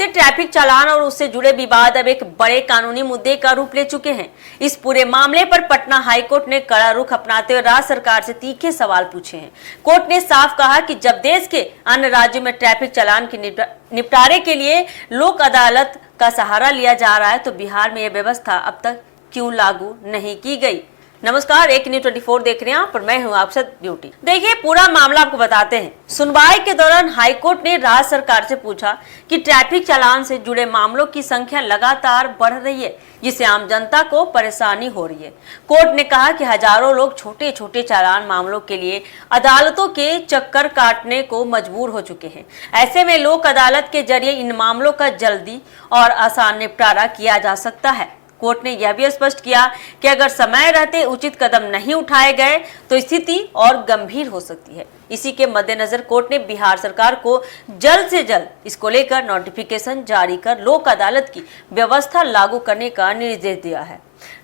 बढ़ते ट्रैफिक चालान और उससे जुड़े विवाद अब एक बड़े कानूनी मुद्दे का रूप ले चुके हैं। इस पूरे मामले पर पटना हाईकोर्ट ने कड़ा रुख अपनाते हुए राज्य सरकार से तीखे सवाल पूछे हैं। कोर्ट ने साफ कहा कि जब देश के अन्य राज्यों में ट्रैफिक चालान के निपटारे के लिए लोक अदालत का सहारा लिया जा रहा है, तो बिहार में यह व्यवस्था अब तक क्यों लागू नहीं की गई। नमस्कार, एक न्यूज़ 24 देख रहे हैं आप और मैं हूं आपसे ब्यूटी। देखिए, पूरा मामला आपको बताते हैं। सुनवाई के दौरान हाईकोर्ट ने राज्य सरकार से पूछा कि ट्रैफिक चालान से जुड़े मामलों की संख्या लगातार बढ़ रही है, जिससे आम जनता को परेशानी हो रही है। कोर्ट ने कहा कि हजारों लोग छोटे छोटे चालान मामलों के लिए अदालतों के चक्कर काटने को मजबूर हो चुके हैं। ऐसे में लोक अदालत के जरिए इन मामलों का जल्दी और आसान निपटारा किया जा सकता है। कोर्ट ने यह भी स्पष्ट किया कि अगर समय रहते उचित कदम नहीं उठाए गए तो स्थिति और गंभीर हो सकती है। इसी के मद्देनजर कोर्ट ने बिहार सरकार को जल्द से जल्द इसको लेकर नोटिफिकेशन जारी कर लोक अदालत की व्यवस्था लागू करने का निर्देश दिया है।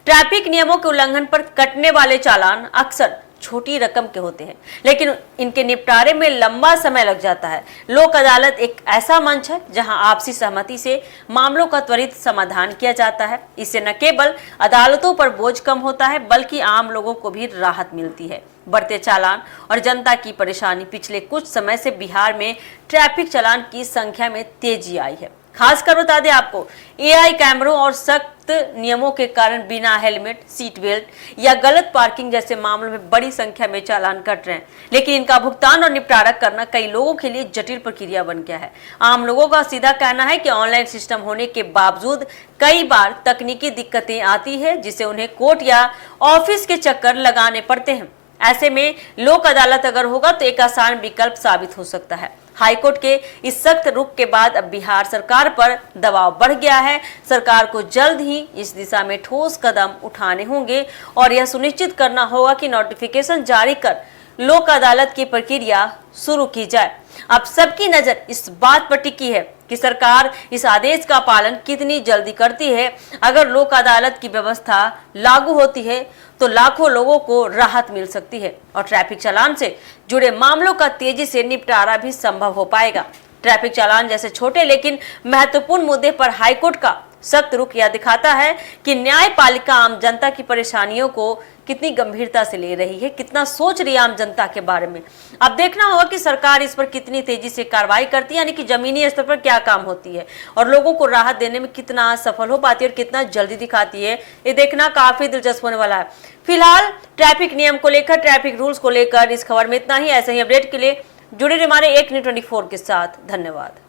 ट्रैफिक नियमों के उल्लंघन पर कटने वाले चालान अक्सर छोटी रकम के होते हैं, लेकिन इनके निपटारे में लंबा समय लग जाता है। लोक अदालत एक ऐसा मंच है जहां आपसी सहमति से मामलों का त्वरित समाधान किया जाता है। इससे न केवल अदालतों पर बोझ कम होता है, बल्कि आम लोगों को भी राहत मिलती है। बढ़ते चालान और जनता की परेशानी पिछले कुछ समय से बिहार में ट्रैफिक चालान की संख्या में तेजी आई है। खासकर बता दें आपको, एआई कैमरों और सख्त नियमों के कारण बिना हेलमेट, सीट बेल्ट या गलत पार्किंग जैसे मामलों में बड़ी संख्या में चालान कट रहे हैं, लेकिन इनका भुगतान और निपटारा करना कई लोगों के लिए जटिल प्रक्रिया बन गया है। आम लोगों का सीधा कहना है कि ऑनलाइन सिस्टम होने के बावजूद कई बार तकनीकी दिक्कतें आती है, जिससे उन्हें कोर्ट या ऑफिस के चक्कर लगाने पड़ते हैं। ऐसे में लोक अदालत अगर होगा तो एक आसान विकल्प साबित हो सकता है। हाईकोर्ट के इस सख्त रुख के बाद अब बिहार सरकार पर दबाव बढ़ गया है। सरकार को जल्द ही इस दिशा में ठोस कदम उठाने होंगे और यह सुनिश्चित करना होगा कि नोटिफिकेशन जारी कर लोक अदालत की प्रक्रिया शुरू की जाए। अब सबकी नजर इस बात पर टिकी है कि सरकार इस आदेश का पालन कितनी जल्दी करती है। अगर लोक अदालत की व्यवस्था लागू होती है तो लाखों लोगों को राहत मिल सकती है और ट्रैफिक चालान से जुड़े मामलों का तेजी से निपटारा भी संभव हो पाएगा। ट्रैफिक चालान जैसे छोटे लेकिन महत्वपूर्ण मुद्दे पर हाईकोर्ट का सख्त रुख यह दिखाता है कि न्यायपालिका आम जनता की परेशानियों को कितनी गंभीरता से ले रही है, कितना सोच रही है आम जनता के बारे में। अब देखना होगा कि सरकार इस पर कितनी तेजी से कार्रवाई करती है, यानी कि जमीनी स्तर पर क्या काम होती है और लोगों को राहत देने में कितना सफल हो पाती है और कितना जल्दी दिखाती है। ये देखना काफी दिलचस्प होने वाला है। फिलहाल ट्रैफिक नियम को लेकर, ट्रैफिक रूल्स को लेकर इस खबर में इतना ही। ऐसे ही अपडेट के लिए जुड़े रहिए हमारे एक न्यूज़ 24 के साथ। धन्यवाद।